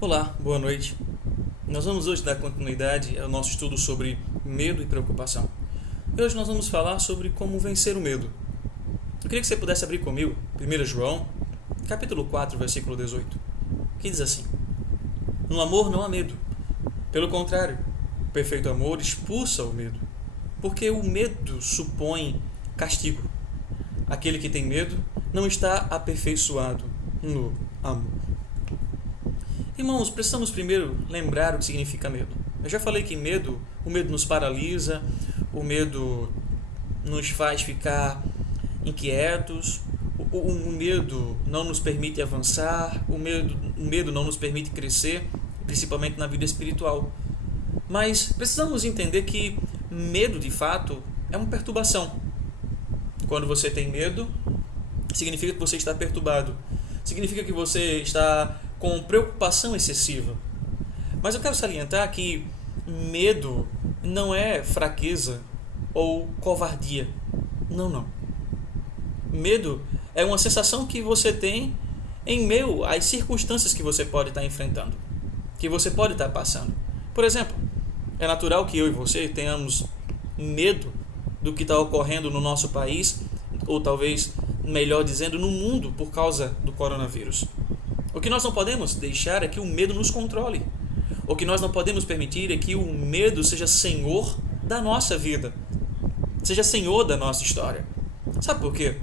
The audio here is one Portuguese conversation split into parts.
Olá, boa noite. Nós vamos hoje dar continuidade ao nosso estudo sobre medo e preocupação. E hoje nós vamos falar sobre como vencer o medo. Eu queria que você pudesse abrir comigo 1 João, capítulo 4, versículo 18, que diz assim: No amor não há medo. Pelo contrário, o perfeito amor expulsa o medo, porque o medo supõe castigo. Aquele que tem medo não está aperfeiçoado no amor. Irmãos, precisamos primeiro lembrar o que significa medo. Eu já falei que o medo nos paralisa, o medo nos faz ficar inquietos, o medo não nos permite avançar, o medo não nos permite crescer, principalmente na vida espiritual. Mas precisamos entender que medo, de fato, é uma perturbação. Quando você tem medo, significa que você está perturbado. Significa que você está com preocupação excessiva. Mas eu quero salientar que medo não é fraqueza ou covardia. Não. Medo é uma sensação que você tem em meio às circunstâncias que você pode estar enfrentando, que você pode estar passando. Por exemplo, é natural que eu e você tenhamos medo do que está ocorrendo no nosso país, ou talvez, melhor dizendo, no mundo por causa do coronavírus. O que nós não podemos deixar é que o medo nos controle. O que nós não podemos permitir é que o medo seja senhor da nossa vida, seja senhor da nossa história. Sabe por quê?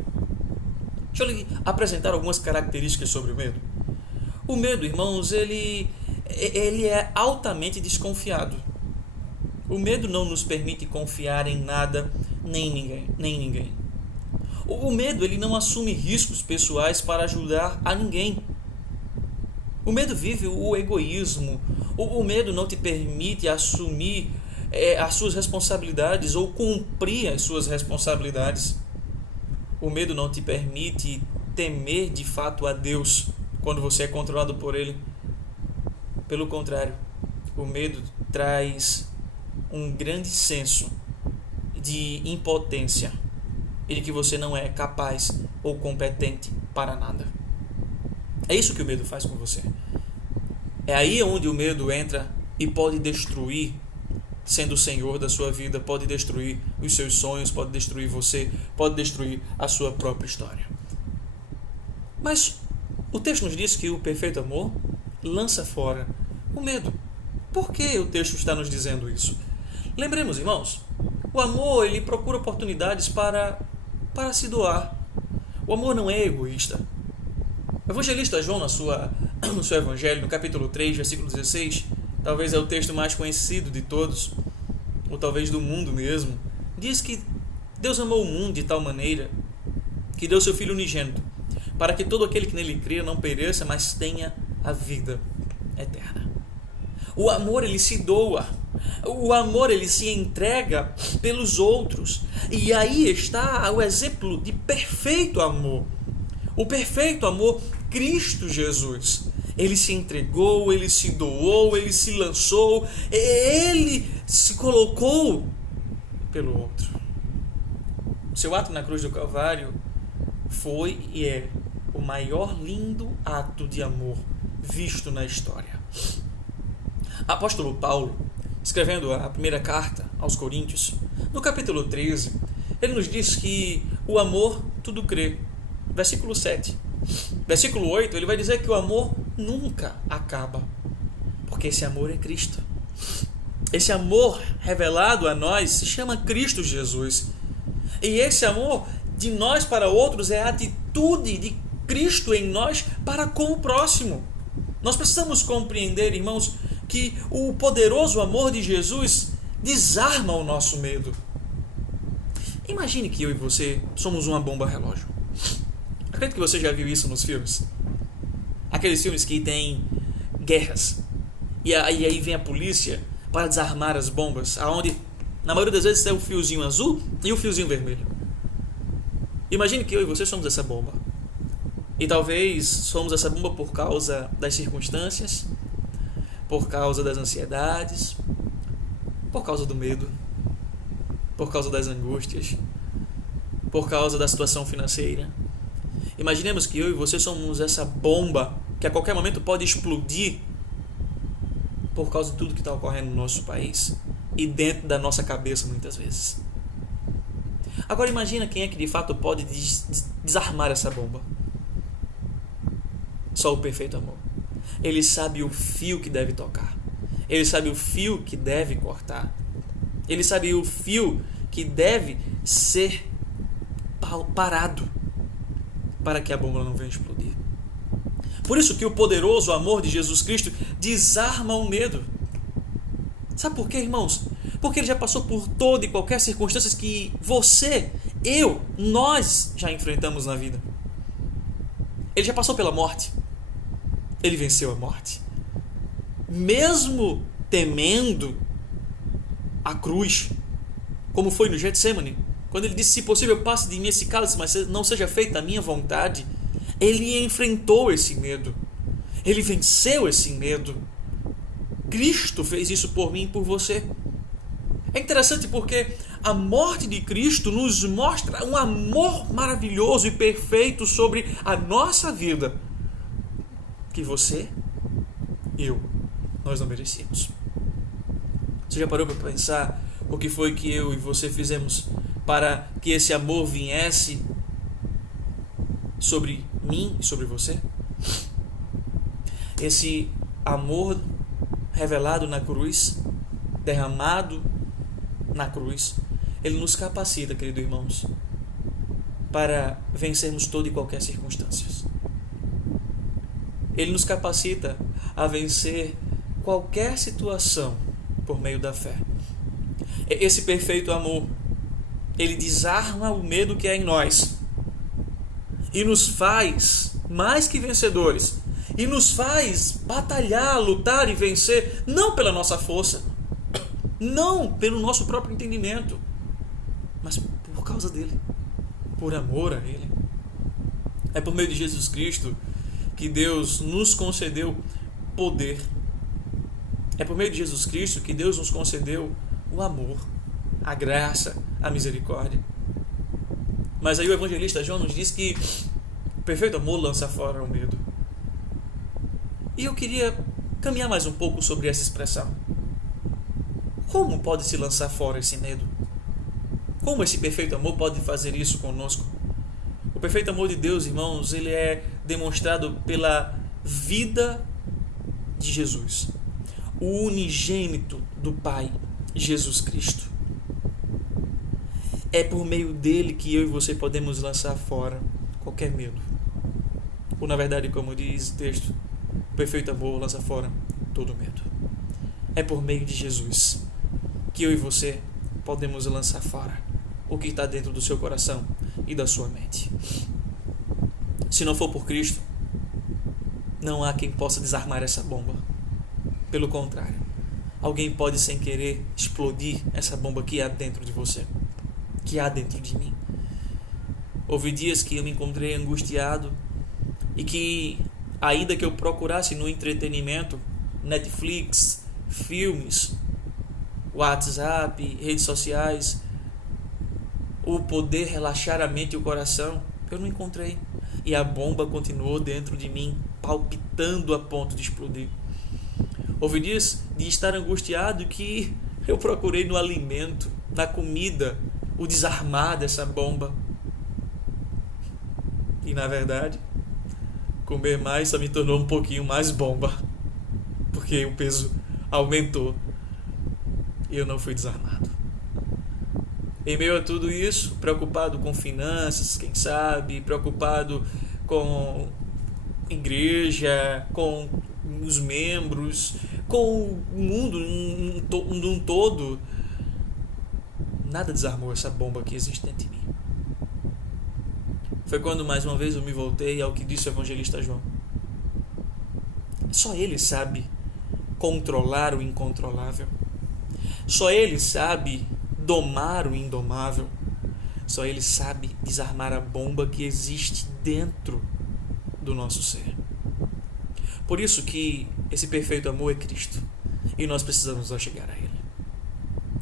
Deixa eu lhe apresentar algumas características sobre o medo. O medo, irmãos, ele é altamente desconfiado. O medo não nos permite confiar em nada nem ninguém. O medo ele não assume riscos pessoais para ajudar a ninguém. O medo vive o egoísmo. O medo não te permite assumir as suas responsabilidades ou cumprir as suas responsabilidades. O medo não te permite temer de fato a Deus quando você é controlado por Ele. Pelo contrário, o medo traz um grande senso de impotência e de que você não é capaz ou competente para nada. É isso que o medo faz com você. É aí onde o medo entra e pode destruir, sendo o senhor da sua vida, pode destruir os seus sonhos, pode destruir você, pode destruir a sua própria história. Mas o texto nos diz que o perfeito amor lança fora o medo. Por que o texto está nos dizendo isso? Lembremos, irmãos, o amor ele procura oportunidades para se doar. O amor não é egoísta. O evangelista João, no seu evangelho, no capítulo 3, versículo 16, talvez é o texto mais conhecido de todos, ou talvez do mundo mesmo, diz que Deus amou o mundo de tal maneira que deu seu Filho unigênito, para que todo aquele que nele crê não pereça, mas tenha a vida eterna. O amor, ele se doa. O amor, ele se entrega pelos outros. E aí está o exemplo de perfeito amor. O perfeito amor, Cristo Jesus. Ele se entregou, ele se doou, ele se lançou, ele se colocou pelo outro. O seu ato na cruz do Calvário foi e é o maior lindo ato de amor visto na história. Apóstolo Paulo, escrevendo a primeira carta aos Coríntios, no capítulo 13, ele nos diz que o amor tudo crê. Versículo 7. Versículo 8, ele vai dizer que o amor nunca acaba, porque esse amor é Cristo. Esse amor revelado a nós se chama Cristo Jesus. E esse amor de nós para outros é a atitude de Cristo em nós para com o próximo. Nós precisamos compreender, irmãos, que o poderoso amor de Jesus desarma o nosso medo. Imagine que eu e você somos uma bomba relógio. Acredito que você já viu isso nos filmes. Aqueles filmes que tem guerras. E aí vem a polícia para desarmar as bombas, aonde na maioria das vezes é o fiozinho azul e o fiozinho vermelho. Imagine que eu e você somos essa bomba. E talvez somos essa bomba por causa das circunstâncias, por causa das ansiedades, por causa do medo, por causa das angústias, por causa da situação financeira. Imaginemos que eu e você somos essa bomba que a qualquer momento pode explodir por causa de tudo que está ocorrendo no nosso país e dentro da nossa cabeça muitas vezes. Agora imagina quem é que de fato pode desarmar essa bomba. Só o perfeito amor. Ele sabe o fio que deve tocar. Ele sabe o fio que deve cortar. Ele sabe o fio que deve ser parado para que a bomba não venha explodir. Por isso que o poderoso amor de Jesus Cristo desarma o medo. Sabe por quê, irmãos? Porque ele já passou por toda e qualquer circunstância que você, eu, nós já enfrentamos na vida. Ele já passou pela morte. Ele venceu a morte. Mesmo temendo a cruz, como foi no Getsemane, quando ele disse: se possível, passe de mim esse cálice, mas não seja feita a minha vontade. Ele enfrentou esse medo. Ele venceu esse medo. Cristo fez isso por mim e por você. É interessante porque a morte de Cristo nos mostra um amor maravilhoso e perfeito sobre a nossa vida, que você e eu, nós não merecíamos. Você já parou para pensar o que foi que eu e você fizemos para que esse amor viesse sobre mim e sobre você? Esse amor revelado na cruz, derramado na cruz, ele nos capacita, queridos irmãos, para vencermos toda e qualquer circunstância. Ele nos capacita a vencer qualquer situação por meio da fé. Esse perfeito amor, ele desarma o medo que há em nós e nos faz mais que vencedores, e nos faz batalhar, lutar e vencer, não pela nossa força, não pelo nosso próprio entendimento, mas por causa dele, por amor a ele. É por meio de Jesus Cristo que Deus nos concedeu poder. É por meio de Jesus Cristo que Deus nos concedeu o amor, a graça, a misericórdia. Mas aí o evangelista João nos diz que o perfeito amor lança fora o medo. E eu queria caminhar mais um pouco sobre essa expressão. Como pode se lançar fora esse medo? Como esse perfeito amor pode fazer isso conosco? O perfeito amor de Deus, irmãos, ele é demonstrado pela vida de Jesus, o unigênito do Pai, Jesus Cristo. É por meio dele que eu e você podemos lançar fora qualquer medo. Ou, na verdade, como diz o texto, o perfeito amor lança fora todo medo. É por meio de Jesus que eu e você podemos lançar fora o que está dentro do seu coração e da sua mente. Se não for por Cristo, não há quem possa desarmar essa bomba. Pelo contrário, alguém pode sem querer explodir essa bomba que há dentro de você, que há dentro de mim. Houve dias que eu me encontrei angustiado e que, ainda que eu procurasse no entretenimento, Netflix, filmes, WhatsApp, redes sociais, o poder relaxar a mente e o coração, eu não encontrei. E a bomba continuou dentro de mim, palpitando a ponto de explodir. Houve dias de estar angustiado que eu procurei no alimento, na comida, o desarmar dessa bomba. E na verdade, comer mais só me tornou um pouquinho mais bomba, porque o peso aumentou e eu não fui desarmado. Em meio a tudo isso, preocupado com finanças, quem sabe, preocupado com igreja, com os membros, com o mundo num todo, nada desarmou essa bomba que existe dentro de mim. Foi quando mais uma vez eu me voltei ao que disse o evangelista João. Só ele sabe controlar o incontrolável. Só ele sabe domar o indomável. Só ele sabe desarmar a bomba que existe dentro do nosso ser. Por isso que esse perfeito amor é Cristo. E nós precisamos nos chegar a Ele.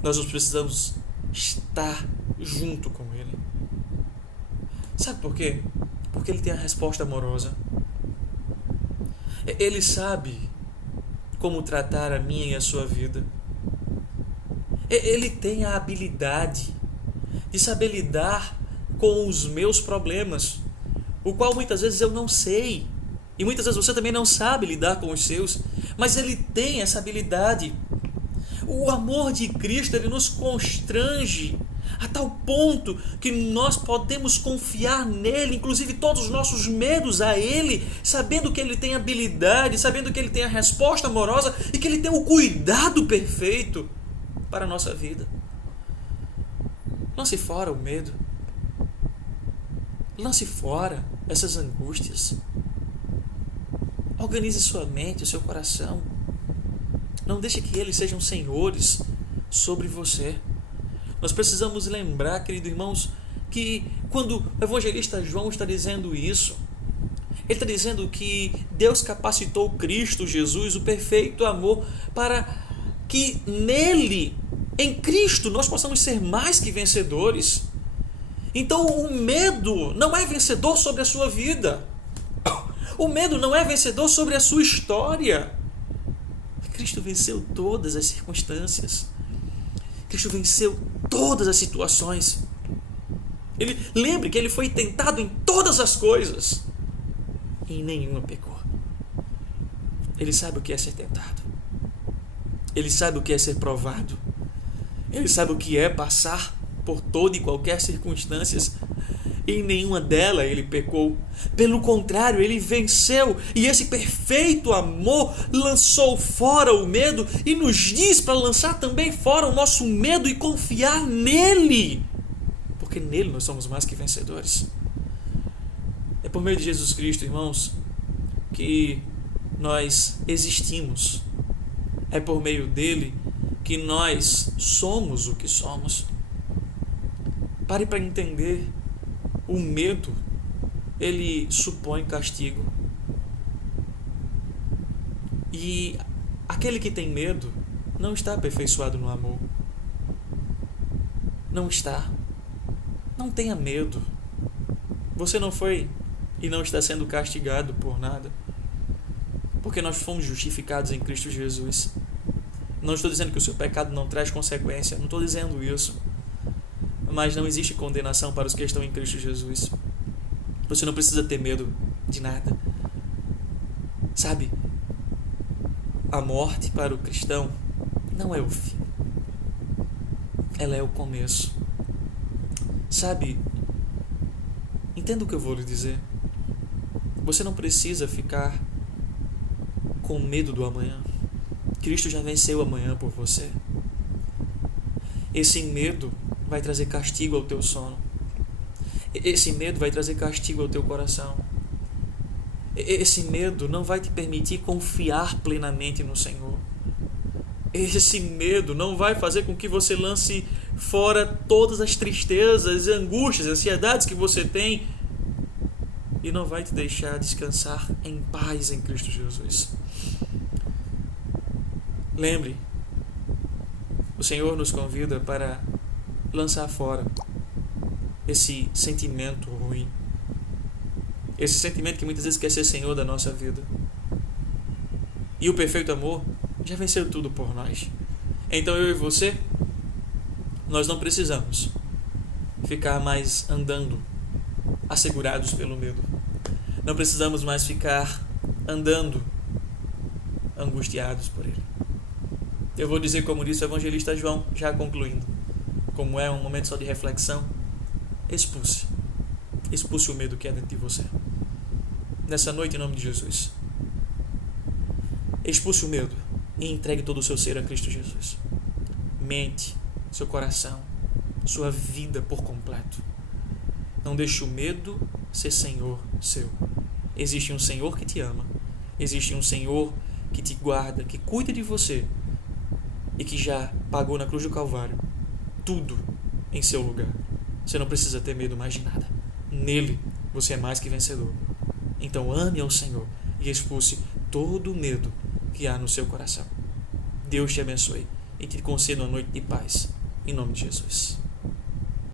Nós precisamos estar junto com Ele. Sabe por quê? Porque Ele tem a resposta amorosa. Ele sabe como tratar a minha e a sua vida. Ele tem a habilidade de saber lidar com os meus problemas, o qual muitas vezes eu não sei, e muitas vezes você também não sabe lidar com os seus, mas Ele tem essa habilidade. O amor de Cristo, Ele nos constrange a tal ponto que nós podemos confiar nele, inclusive todos os nossos medos a Ele, sabendo que Ele tem habilidade, sabendo que Ele tem a resposta amorosa e que Ele tem o cuidado perfeito para a nossa vida. Lance fora o medo. Lance fora essas angústias. Organize sua mente, o seu coração. Não deixe que eles sejam senhores sobre você. Nós precisamos lembrar, queridos irmãos, que quando o evangelista João está dizendo isso, ele está dizendo que Deus capacitou Cristo Jesus, o perfeito amor, para que nele, em Cristo, nós possamos ser mais que vencedores. Então o medo não é vencedor sobre a sua vida. O medo não é vencedor sobre a sua história. Cristo venceu todas as circunstâncias. Cristo venceu todas as situações. Lembre que Ele foi tentado em todas as coisas e em nenhuma pecou. Ele sabe o que é ser tentado. Ele sabe o que é ser provado. Ele sabe o que é passar por toda e qualquer circunstâncias. Em nenhuma delas Ele pecou. Pelo contrário, Ele venceu. E esse perfeito amor lançou fora o medo e nos diz para lançar também fora o nosso medo e confiar nele. Porque nele nós somos mais que vencedores. É por meio de Jesus Cristo, irmãos, que nós existimos. É por meio dele que nós somos o que somos. Pare para entender. O medo, ele supõe castigo. E aquele que tem medo não está aperfeiçoado no amor. Não está. Não tenha medo. Você não foi e não está sendo castigado por nada. Porque nós fomos justificados em Cristo Jesus. Não estou dizendo que o seu pecado não traz consequência. Não estou dizendo isso. Mas não existe condenação para os que estão em Cristo Jesus. Você não precisa ter medo de nada. Sabe? A morte para o cristão não é o fim. Ela é o começo. Sabe? Entenda o que eu vou lhe dizer. Você não precisa ficar com medo do amanhã. Cristo já venceu o amanhã por você. Esse medo vai trazer castigo ao teu sono. Esse medo vai trazer castigo ao teu coração. Esse medo não vai te permitir confiar plenamente no Senhor. Esse medo não vai fazer com que você lance fora todas as tristezas, angústias, ansiedades que você tem e não vai te deixar descansar em paz em Cristo Jesus. Lembre, o Senhor nos convida para lançar fora esse sentimento ruim, esse sentimento que muitas vezes quer ser Senhor da nossa vida. E o perfeito amor já venceu tudo por nós. Então eu e você, nós não precisamos ficar mais andando assegurados pelo medo. Não precisamos mais ficar andando angustiados por ele. Eu vou dizer como disse o evangelista João, já concluindo. Como é um momento só de reflexão, expulse o medo que é dentro de você. Nessa noite, em nome de Jesus, expulse o medo e entregue todo o seu ser a Cristo Jesus. Mente, seu coração, sua vida por completo. Não deixe o medo ser Senhor seu. Existe um Senhor que te ama. Existe um Senhor que te guarda, que cuida de você e que já pagou na cruz do Calvário tudo em seu lugar. Você não precisa ter medo mais de nada. Nele você é mais que vencedor. Então ame ao Senhor e expulse todo o medo que há no seu coração. Deus te abençoe e te conceda uma noite de paz. Em nome de Jesus.